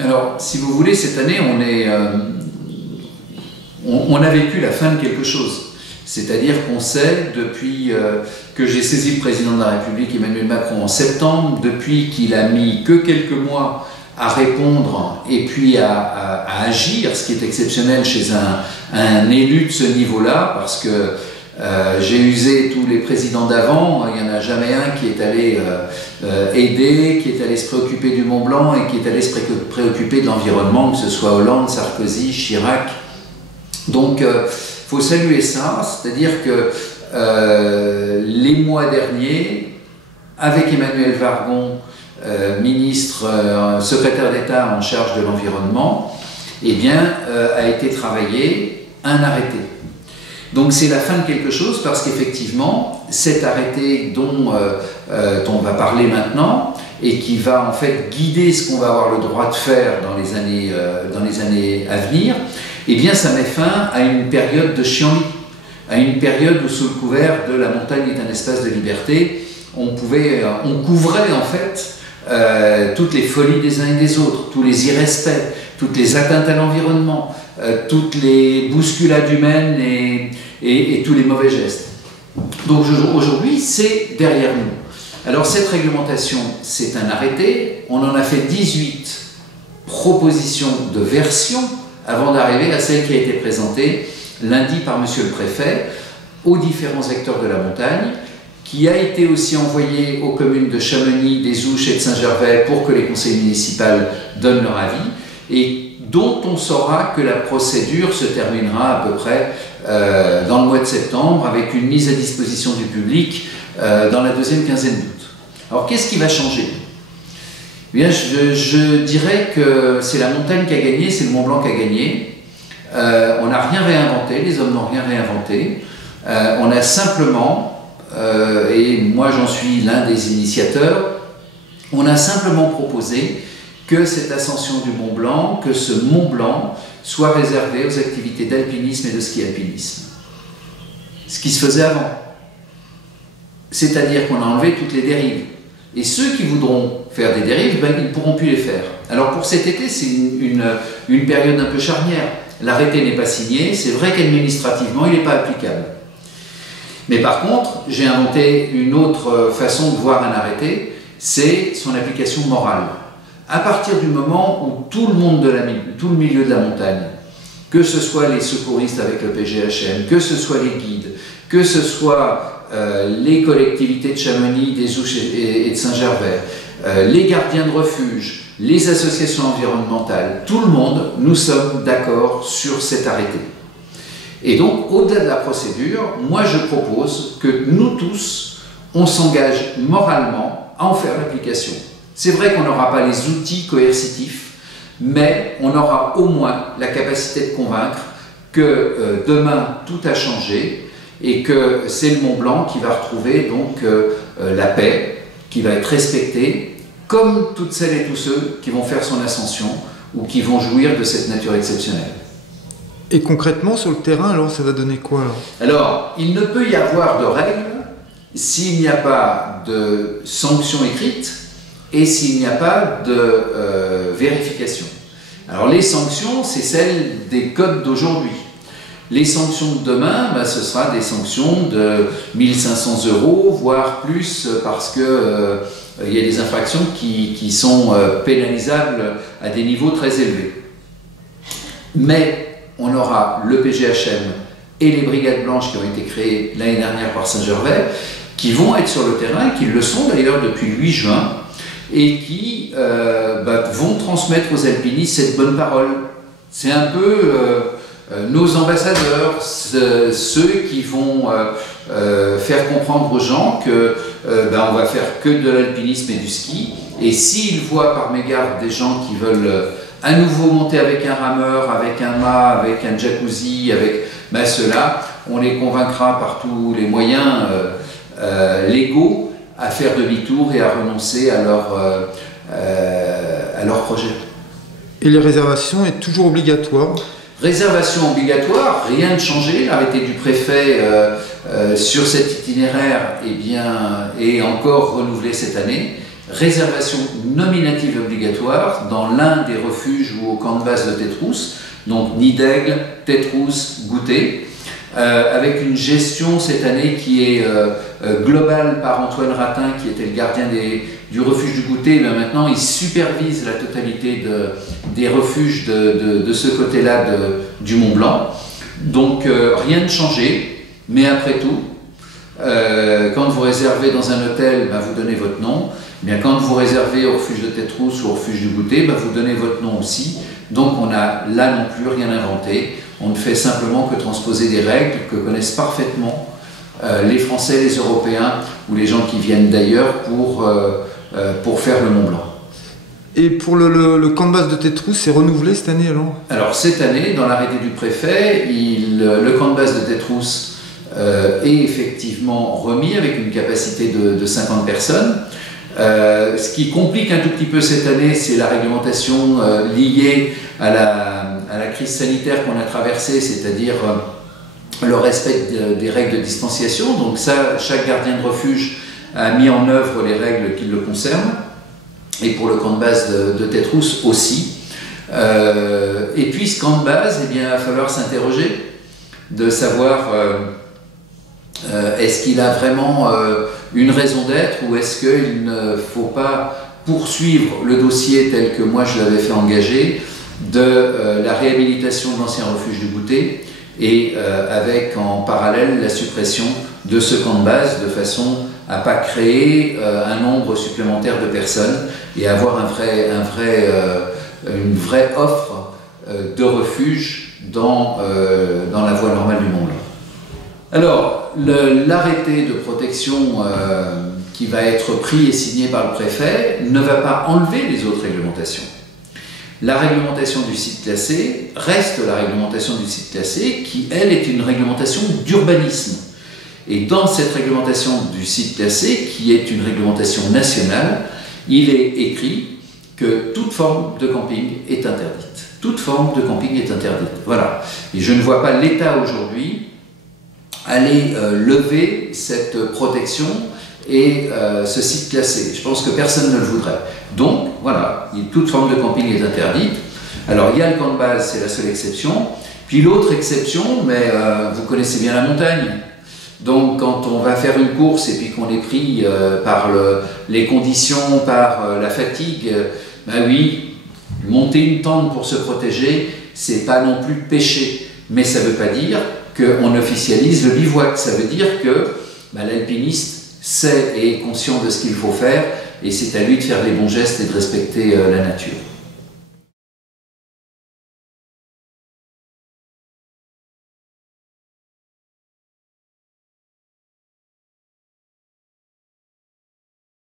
Alors, si vous voulez, cette année, on a vécu la fin de quelque chose. C'est-à-dire qu'on sait, depuis que j'ai saisi le président de la République, Emmanuel Macron, en septembre, depuis qu'il a mis que quelques mois à répondre et puis à agir, ce qui est exceptionnel chez un élu de ce niveau-là, parce que j'ai usé tous les présidents d'avant, il n'y en a jamais un qui est allé aider, qui est allé se préoccuper du Mont-Blanc et qui est allé se préoccuper de l'environnement, que ce soit Hollande, Sarkozy, Chirac. Donc, il faut saluer ça, c'est-à-dire que les mois derniers, avec Emmanuel Vargon, ministre, secrétaire d'État en charge de l'environnement, eh bien, a été travaillé un arrêté. Donc c'est la fin de quelque chose parce qu'effectivement, cet arrêté dont on va parler maintenant et qui va en fait guider ce qu'on va avoir le droit de faire dans les années à venir, eh bien ça met fin à une période de chienlit, à une période où sous le couvert de la montagne est un espace de liberté, on couvrait en fait toutes les folies des uns et des autres, tous les irrespects, toutes les atteintes à l'environnement, toutes les bousculades humaines et tous les mauvais gestes. Donc aujourd'hui, c'est derrière nous. Alors cette réglementation, c'est un arrêté, on en a fait 18 propositions de versions avant d'arriver à celle qui a été présentée lundi par monsieur le préfet aux différents acteurs de la montagne, qui a été aussi envoyé aux communes de Chamonix, des Ouches et de Saint-Gervais pour que les conseils municipaux donnent leur avis, et dont on saura que la procédure se terminera à peu près dans le mois de septembre, avec une mise à disposition du public dans la deuxième quinzaine d'août. Alors qu'est-ce qui va changer ? Eh bien, je dirais que c'est la montagne qui a gagné, c'est le Mont-Blanc qui a gagné. On n'a rien réinventé, les hommes n'ont rien réinventé. On a simplement, et moi j'en suis l'un des initiateurs, on a simplement proposé que cette ascension du Mont Blanc, que ce Mont Blanc soit réservé aux activités d'alpinisme et de ski-alpinisme. Ce qui se faisait avant. C'est-à-dire qu'on a enlevé toutes les dérives. Et ceux qui voudront faire des dérives, ben, ils ne pourront plus les faire. Alors pour cet été, c'est une période un peu charnière. L'arrêté n'est pas signé, c'est vrai qu'administrativement, il n'est pas applicable. Mais par contre, j'ai inventé une autre façon de voir un arrêté, c'est son application morale. À partir du moment où tout le monde tout le milieu de la montagne, que ce soit les secouristes avec le PGHM, que ce soit les guides, que ce soit les collectivités de Chamonix, des Ouches et de Saint-Gervais, les gardiens de refuge, les associations environnementales, tout le monde, nous sommes d'accord sur cet arrêté. Et donc, au-delà de la procédure, moi je propose que nous tous, on s'engage moralement à en faire l'application. C'est vrai qu'on n'aura pas les outils coercitifs, mais on aura au moins la capacité de convaincre que demain tout a changé et que c'est le Mont Blanc qui va retrouver donc la paix, qui va être respecté, comme toutes celles et tous ceux qui vont faire son ascension ou qui vont jouir de cette nature exceptionnelle. Et concrètement, sur le terrain, alors, ça va donner quoi Alors, il ne peut y avoir de règles s'il n'y a pas de sanctions écrites et s'il n'y a pas de vérification. Alors, les sanctions, c'est celles des codes d'aujourd'hui. Les sanctions de demain, ben, ce sera des sanctions de 1 500 €, voire plus, parce que il y a des infractions qui sont pénalisables à des niveaux très élevés. Mais on aura le PGHM et les brigades blanches qui ont été créées l'année dernière par Saint-Gervais, qui vont être sur le terrain, qui le sont d'ailleurs depuis le 8 juin, et qui vont transmettre aux alpinistes cette bonne parole. C'est un peu nos ambassadeurs, ceux qui vont faire comprendre aux gens que on va faire que de l'alpinisme et du ski, et s'ils voient par mégarde des gens qui veulent à nouveau monter avec un rameur, avec un mât, avec un jacuzzi, avec ceux-là, on les convaincra par tous les moyens légaux à faire demi-tour et à renoncer à leur projet. Et les réservations est toujours obligatoire ? Réservation obligatoire, rien de changé. L'arrêté du préfet sur cet itinéraire est encore renouvelé cette année. réservation nominative obligatoire dans l'un des refuges ou au camp de base de Tétrousse, donc Nid d'Aigle, Tétrousse, Goutet, avec une gestion cette année qui est globale par Antoine Ratin, qui était le gardien du refuge du Goutet. Mais maintenant, il supervise la totalité des refuges de ce côté-là du Mont Blanc. Donc, rien de changé, mais après tout, quand vous réservez dans un hôtel, vous donnez votre nom. Bien, quand vous réservez au refuge de Tétrousse ou au refuge du Goutet, vous donnez votre nom aussi. Donc on n'a là non plus rien inventé. On ne fait simplement que transposer des règles que connaissent parfaitement les Français, les Européens ou les gens qui viennent d'ailleurs pour faire le Mont Blanc. Et pour le camp de base de Tétrousse, c'est renouvelé cette année alors? Alors cette année, dans l'arrêté du préfet, le camp de base de Tétrousse est effectivement remis avec une capacité de 50 personnes. Ce qui complique un tout petit peu cette année, c'est la réglementation liée à la crise sanitaire qu'on a traversée, c'est-à-dire le respect des règles de distanciation. Donc ça, chaque gardien de refuge a mis en œuvre les règles qui le concernent, et pour le camp de base de Tétrousse aussi. Et puis ce camp de base, eh bien, il va falloir s'interroger, de savoir est-ce qu'il a vraiment une raison d'être, ou est-ce qu'il ne faut pas poursuivre le dossier tel que moi je l'avais fait engager de la réhabilitation de l'ancien refuge du Goutet, et avec en parallèle la suppression de ce camp de base, de façon à ne pas créer un nombre supplémentaire de personnes et avoir une vraie offre de refuge dans la voie normale du Mont Blanc. Alors, l'arrêté de protection qui va être pris et signé par le préfet ne va pas enlever les autres réglementations. La réglementation du site classé reste la réglementation du site classé qui, elle, est une réglementation d'urbanisme. Et dans cette réglementation du site classé, qui est une réglementation nationale, il est écrit que toute forme de camping est interdite. Toute forme de camping est interdite. Voilà. Et je ne vois pas l'État aujourd'hui aller lever cette protection et ce site classé. Je pense que personne ne le voudrait. Donc, voilà, toute forme de camping est interdite. Alors, il y a le camp de base, c'est la seule exception. Puis l'autre exception, mais vous connaissez bien la montagne. Donc, quand on va faire une course et puis qu'on est pris par les conditions, par la fatigue, oui, monter une tente pour se protéger, c'est pas non plus péché. Mais ça ne veut pas dire qu'on officialise le bivouac. Ça veut dire que l'alpiniste sait et est conscient de ce qu'il faut faire, et c'est à lui de faire les bons gestes et de respecter la nature.